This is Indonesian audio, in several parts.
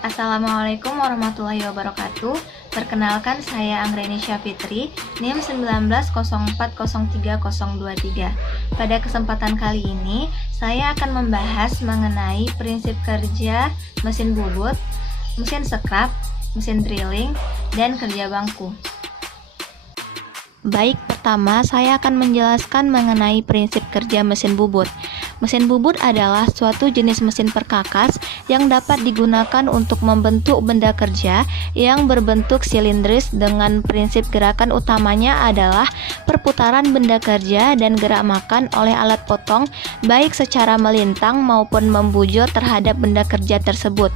Assalamualaikum warahmatullahi wabarakatuh. Perkenalkan, saya Anggreni Syafitri, NIM 1904030023. Pada kesempatan kali ini, saya akan membahas mengenai prinsip kerja mesin bubut, mesin scrap, mesin drilling, dan kerja bangku. Baik, pertama saya akan menjelaskan mengenai prinsip kerja mesin bubut. Mesin bubut adalah suatu jenis mesin perkakas yang dapat digunakan untuk membentuk benda kerja yang berbentuk silindris dengan prinsip gerakan utamanya adalah perputaran benda kerja dan gerak makan oleh alat potong baik secara melintang maupun membujur terhadap benda kerja tersebut.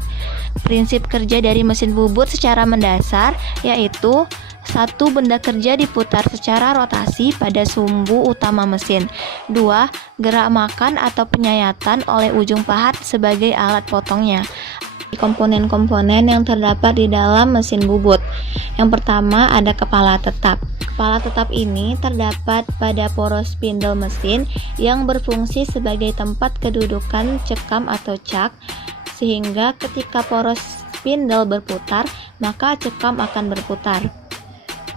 Prinsip kerja dari mesin bubut secara mendasar yaitu: 1. Benda kerja diputar secara rotasi pada sumbu utama mesin. 2. Gerak makan atau penyayatan oleh ujung pahat sebagai alat potongnya. Komponen-komponen yang terdapat di dalam mesin bubut. Yang pertama ada kepala tetap. Kepala tetap ini terdapat pada poros spindle mesin yang berfungsi sebagai tempat kedudukan cekam atau cak, sehingga ketika poros spindle berputar, maka cekam akan berputar.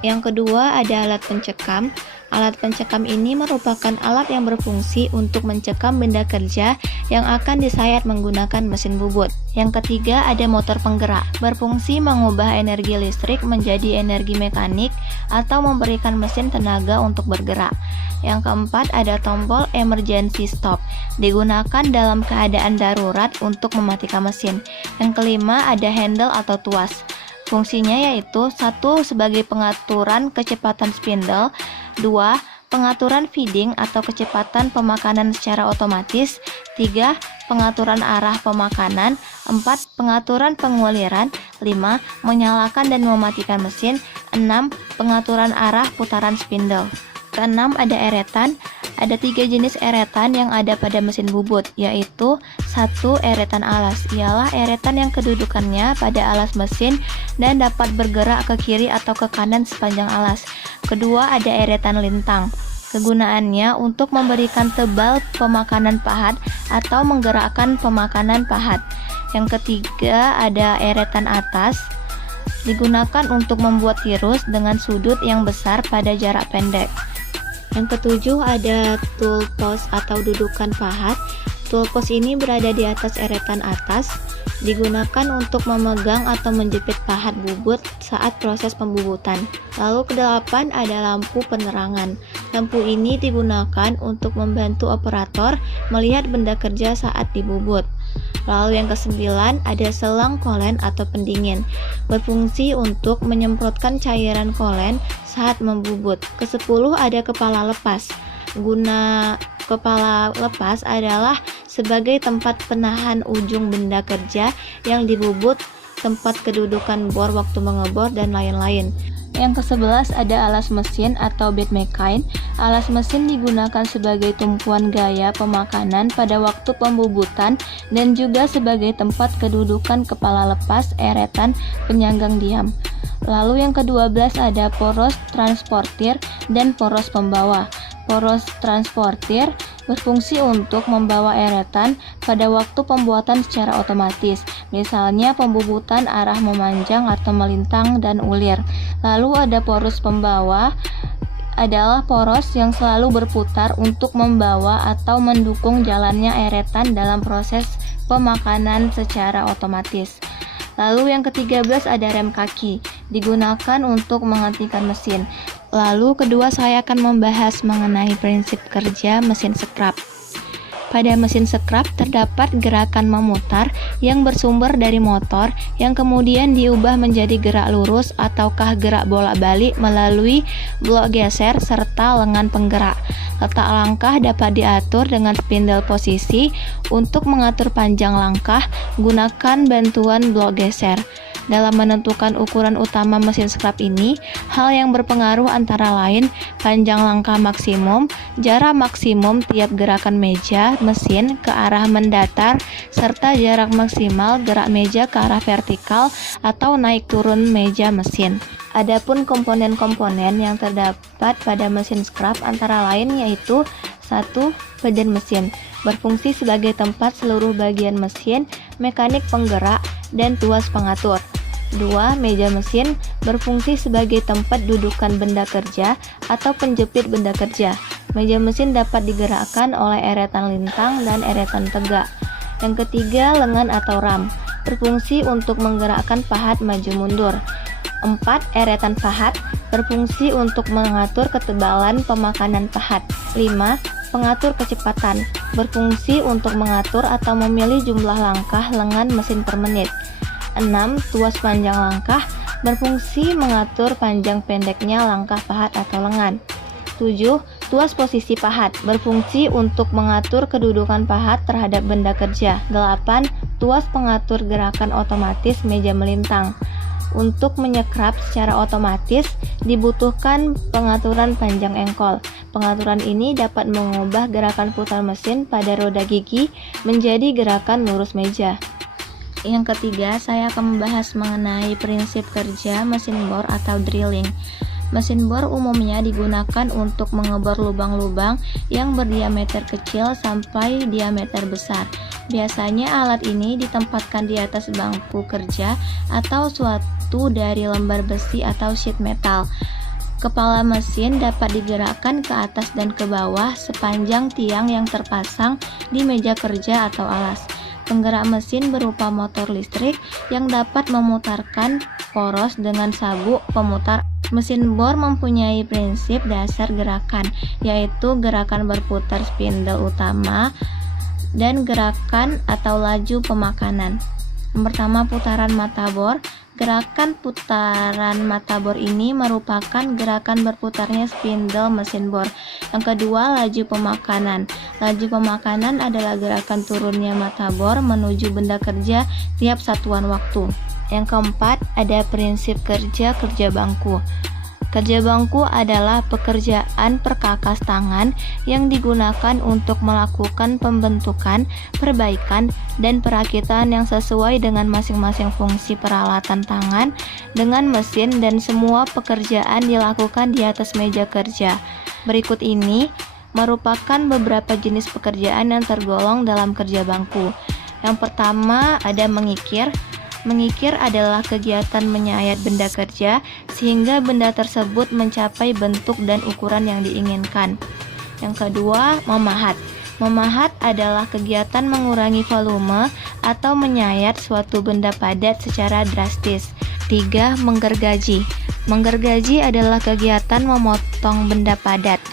Yang kedua ada alat pencekam. Alat pencekam ini merupakan alat yang berfungsi untuk mencekam benda kerja yang akan disayat menggunakan mesin bubut. Yang ketiga ada motor penggerak, berfungsi mengubah energi listrik menjadi energi mekanik atau memberikan mesin tenaga untuk bergerak. Yang keempat ada tombol emergency stop, digunakan dalam keadaan darurat untuk mematikan mesin. Yang kelima ada handle atau tuas. Fungsinya yaitu: 1. Sebagai pengaturan kecepatan spindle, 2. Pengaturan feeding atau kecepatan pemakanan secara otomatis, 3. Pengaturan arah pemakanan, 4. Pengaturan penguliran, 5. Menyalakan dan mematikan mesin, 6. Pengaturan arah putaran spindle. Keenam ada eretan. Ada 3 jenis eretan yang ada pada mesin bubut, yaitu: 1. Eretan alas, ialah eretan yang kedudukannya pada alas mesin dan dapat bergerak ke kiri atau ke kanan sepanjang alas. Kedua ada eretan lintang, kegunaannya untuk memberikan tebal pemakanan pahat atau menggerakkan pemakanan pahat. Yang ketiga ada eretan atas, digunakan untuk membuat tirus dengan sudut yang besar pada jarak pendek. Yang ketujuh ada tool post atau dudukan pahat. Tool post ini berada di atas eretan atas, digunakan untuk memegang atau menjepit pahat bubut saat proses pembubutan. Lalu kedelapan ada lampu penerangan. Lampu ini digunakan untuk membantu operator melihat benda kerja saat dibubut. Lalu yang kesembilan ada selang kolen atau pendingin, berfungsi untuk menyemprotkan cairan kolen saat membubut. Kesepuluh ada kepala lepas. Guna kepala lepas adalah sebagai tempat penahan ujung benda kerja yang dibubut, tempat kedudukan bor waktu mengebor, dan lain-lain. Yang ke-11 ada alas mesin atau bed mechine. Alas mesin digunakan sebagai tumpuan gaya pemakanan pada waktu pembubutan dan juga sebagai tempat kedudukan kepala lepas, eretan, penyanggang diam. Lalu yang ke-12 ada poros transportir dan poros pembawa. Poros transportir berfungsi untuk membawa eretan pada waktu pembuatan secara otomatis, misalnya pembubutan arah memanjang atau melintang dan ulir. Lalu ada poros pembawa, adalah poros yang selalu berputar untuk membawa atau mendukung jalannya eretan dalam proses pemakanan secara otomatis. Lalu yang ke-13 ada rem kaki, digunakan untuk menghentikan mesin. Lalu kedua saya akan membahas mengenai prinsip kerja mesin scrap. Pada mesin scrap terdapat gerakan memutar yang bersumber dari motor yang kemudian diubah menjadi gerak lurus ataukah gerak bolak-balik melalui blok geser serta lengan penggerak. Letak langkah dapat diatur dengan spindle posisi. Untuk mengatur panjang langkah, gunakan bantuan blok geser. Dalam menentukan ukuran utama mesin scrap ini, hal yang berpengaruh antara lain panjang langkah maksimum, jarak maksimum tiap gerakan meja mesin ke arah mendatar, serta jarak maksimal gerak meja ke arah vertikal atau naik turun meja mesin. Adapun komponen-komponen yang terdapat pada mesin scrap antara lain yaitu: 1. Badan mesin, berfungsi sebagai tempat seluruh bagian mesin, mekanik penggerak, dan tuas pengatur. 2. Meja mesin berfungsi sebagai tempat dudukan benda kerja atau penjepit benda kerja. Meja mesin dapat digerakkan oleh eretan lintang dan eretan tegak. Yang ketiga, lengan atau ram berfungsi untuk menggerakkan pahat maju mundur. 4. Eretan pahat berfungsi untuk mengatur ketebalan pemakanan pahat. 5. Pengatur kecepatan berfungsi untuk mengatur atau memilih jumlah langkah lengan mesin per menit. 6. Tuas panjang langkah berfungsi mengatur panjang pendeknya langkah pahat atau lengan. 7. Tuas posisi pahat berfungsi untuk mengatur kedudukan pahat terhadap benda kerja. 8. Tuas pengatur gerakan otomatis meja melintang. Untuk menyekrap secara otomatis dibutuhkan pengaturan panjang engkol. Pengaturan ini dapat mengubah gerakan putar mesin pada roda gigi menjadi gerakan lurus meja. Yang ketiga, saya akan membahas mengenai prinsip kerja mesin bor atau drilling. Mesin bor umumnya digunakan untuk mengebor lubang-lubang yang berdiameter kecil sampai diameter besar. Biasanya alat ini ditempatkan di atas bangku kerja atau suatu dari lembar besi atau sheet metal. Kepala mesin dapat digerakkan ke atas dan ke bawah sepanjang tiang yang terpasang di meja kerja atau alas. Penggerak mesin berupa motor listrik yang dapat memutarkan poros dengan sabuk pemutar. Mesin bor mempunyai prinsip dasar gerakan, yaitu gerakan berputar spindle utama dan gerakan atau laju pemakanan. Yang pertama, putaran mata bor. Gerakan putaran mata bor ini merupakan gerakan berputarnya spindle mesin bor. Yang kedua, laju pemakanan. Laju pemakanan adalah gerakan turunnya mata bor menuju benda kerja tiap satuan waktu. Yang keempat, ada prinsip kerja bangku. Kerja bangku adalah pekerjaan perkakas tangan yang digunakan untuk melakukan pembentukan, perbaikan, dan perakitan yang sesuai dengan masing-masing fungsi peralatan tangan dengan mesin, dan semua pekerjaan dilakukan di atas meja kerja. Berikut ini merupakan beberapa jenis pekerjaan yang tergolong dalam kerja bangku. Yang pertama, ada mengikir. Mengikir adalah kegiatan menyayat benda kerja sehingga benda tersebut mencapai bentuk dan ukuran yang diinginkan. Yang kedua, memahat. Memahat adalah kegiatan mengurangi volume atau menyayat suatu benda padat secara drastis. 3. Menggergaji. Menggergaji adalah kegiatan memotong benda padat.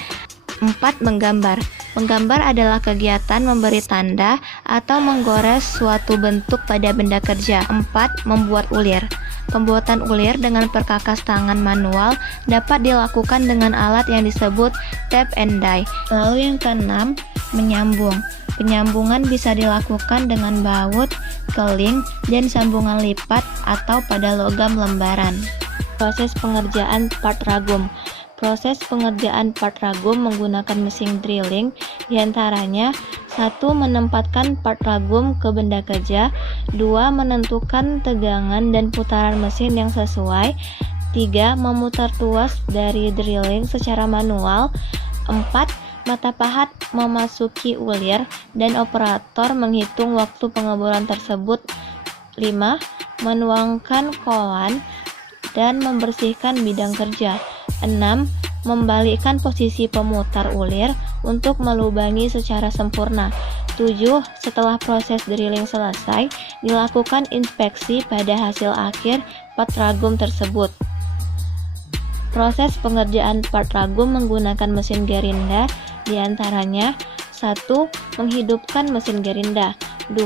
4. Menggambar. Menggambar adalah kegiatan memberi tanda atau menggores suatu bentuk pada benda kerja. 4. Membuat ulir. Pembuatan ulir dengan perkakas tangan manual dapat dilakukan dengan alat yang disebut tap and die. Lalu yang keenam, menyambung. Penyambungan bisa dilakukan dengan baut, keling, dan sambungan lipat atau pada logam lembaran. Proses pengerjaan part ragum. Proses pengerjaan part ragum menggunakan mesin drilling diantaranya: 1. Menempatkan part ragum ke benda kerja. 2. Menentukan tegangan dan putaran mesin yang sesuai. 3. Memutar tuas dari drilling secara manual. 4. Mata pahat memasuki ulir dan operator menghitung waktu pengeboran tersebut. 5. Menuangkan kolan dan membersihkan bidang kerja. 6. Membalikkan posisi pemutar ulir untuk melubangi secara sempurna. 7. Setelah proses drilling selesai, dilakukan inspeksi pada hasil akhir part ragum tersebut. Proses pengerjaan part ragum menggunakan mesin gerinda diantaranya: 1. Menghidupkan mesin gerinda. 2.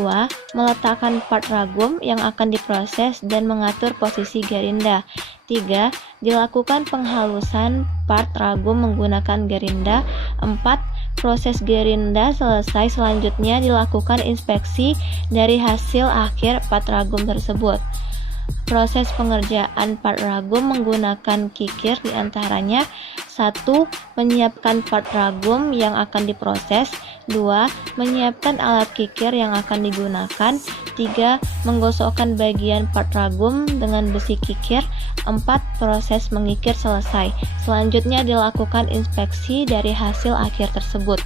Meletakkan part ragum yang akan diproses dan mengatur posisi gerinda. 3. Dilakukan penghalusan part ragum menggunakan gerinda. 4. Proses gerinda selesai, selanjutnya dilakukan inspeksi dari hasil akhir part ragum tersebut. Proses pengerjaan part ragum menggunakan kikir diantaranya: 1. Menyiapkan part ragum yang akan diproses. 2. Menyiapkan alat kikir yang akan digunakan. 3. Menggosokkan bagian part ragum dengan besi kikir. 4. Proses mengikir selesai. Selanjutnya dilakukan inspeksi dari hasil akhir tersebut.